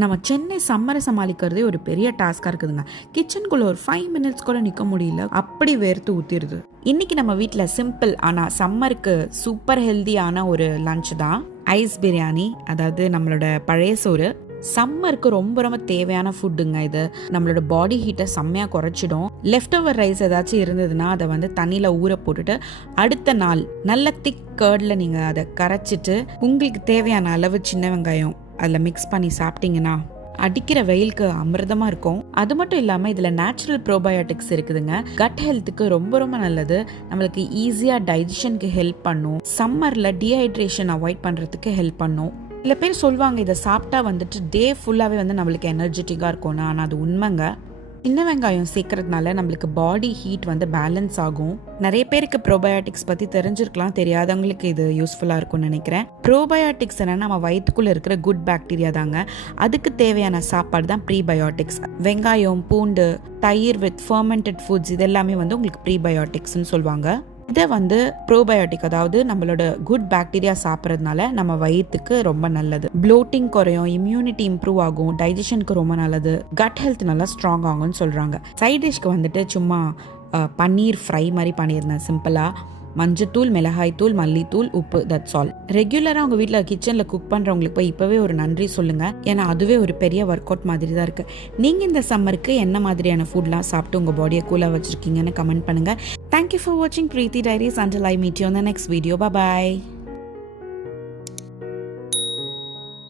நம்ம சென்னை சம்மரை சமாளிக்கிறதே ஒரு பெரிய டாஸ்காக இருக்குதுங்க. கிச்சனுக்குள்ள ஒரு 5 மினிட்ஸ் கூட நிற்க முடியல, அப்படி வேர்த்து ஊற்றிடுது. இன்னைக்கு நம்ம வீட்டில் சிம்பிள் ஆனால் சம்மருக்கு சூப்பர் ஹெல்தியான ஒரு லஞ்ச் தான் ஐஸ் பிரியாணி. அதாவது நம்மளோட பழைய சோறு. சம்மருக்கு ரொம்ப ரொம்ப தேவையான ஃபுட்டுங்க இது. நம்மளோட பாடி ஹீட்டை செம்மையாக குறைச்சிடும். லெஃப்ட் ஓவர் ரைஸ் ஏதாச்சும் இருந்ததுன்னா அதை வந்து தண்ணியில் ஊற போட்டுட்டு அடுத்த நாள் நல்ல திக் கர்டில் நீங்கள் அதை கரைச்சிட்டு உங்களுக்கு தேவையான அளவு சின்ன வெங்காயம் அதில் மிக்ஸ் பண்ணி சாப்பிட்டீங்கன்னா அடிக்கிற வெயிலுக்கு அமிர்தமாக இருக்கும். அது மட்டும் இல்லாமல் இதில் நேச்சுரல் ப்ரோபயோட்டிக்ஸ் இருக்குதுங்க. கட் ஹெல்த்துக்கு ரொம்ப ரொம்ப நல்லது. நம்மளுக்கு ஈஸியாக டைஜஷனுக்கு ஹெல்ப் பண்ணும். சம்மரில் டீஹைட்ரேஷன் அவாய்ட் பண்ணுறதுக்கு ஹெல்ப் பண்ணும். சில பேர் சொல்லுவாங்க இதை சாப்பிட்டா வந்துட்டு டே ஃபுல்லாகவே வந்து நம்மளுக்கு எனர்ஜெட்டிக்காக இருக்கும்னு. ஆனால் அது உண்மைங்க. சின்ன வெங்காயம் சேர்க்கறதுனால நம்மளுக்கு பாடி ஹீட் வந்து பேலன்ஸ் ஆகும். நிறைய பேருக்கு ப்ரோபயோட்டிக்ஸ் பற்றி தெரிஞ்சிருக்கலாம், தெரியாதவங்களுக்கு இது யூஸ்ஃபுல்லாக இருக்கும்னு நினைக்கிறேன். ப்ரோபயோட்டிக்ஸ் என்னன்னா நம்ம வயிற்றுக்குள்ளே இருக்கிற குட் பாக்டீரியா தாங்க. அதுக்கு தேவையான சாப்பாடு தான் ப்ரீபயோட்டிக்ஸ். வெங்காயம், பூண்டு, தயிர் வித் ஃபர்மெண்டட் ஃபுட்ஸ் இது எல்லாமே வந்து உங்களுக்கு ப்ரீபயோட்டிக்ஸ்னு சொல்லுவாங்க. இதை வந்து ப்ரோபயோட்டிக், அதாவது நம்மளோட குட் பாக்டீரியா சாப்பிட்றதுனால நம்ம வயிற்றுக்கு ரொம்ப நல்லது. ப்ளோட்டிங் குறையும், இம்யூனிட்டி இம்ப்ரூவ் ஆகும், டைஜஷனுக்கு ரொம்ப நல்லது, கட் ஹெல்த் நல்லா ஸ்ட்ராங் ஆகும்னு சொல்கிறாங்க. சைட் டிஷ்க்கு வந்துட்டு சும்மா பன்னீர் ஃப்ரை மாதிரி பண்ணியிருந்தேன் சிம்பிளாக. மஞ்சத்தூள், மிளகாய்த்தூள், மல்லித்தூள், உப்பு, தட்ஸ் ஆல். ரெகுலராக உங்கள் வீட்டில் கிச்சனில் குக் பண்ணுறவங்களுக்கு போய் இப்போவே ஒரு நன்றி சொல்லுங்கள். ஏன்னா அதுவே ஒரு பெரிய ஒர்க் அவுட் மாதிரி தான் இருக்குது. நீங்கள் இந்த சம்மருக்கு என்ன மாதிரியான ஃபுட்லாம் சாப்பிட்டு உங்கள் பாடியை கூலாக வச்சுருக்கீங்கன்னு கமெண்ட் பண்ணுங்கள். தேங்க்யூ ஃபார் வாட்சிங் பிரீத்தி diaries. Until I meet you on the next video. Bye bye.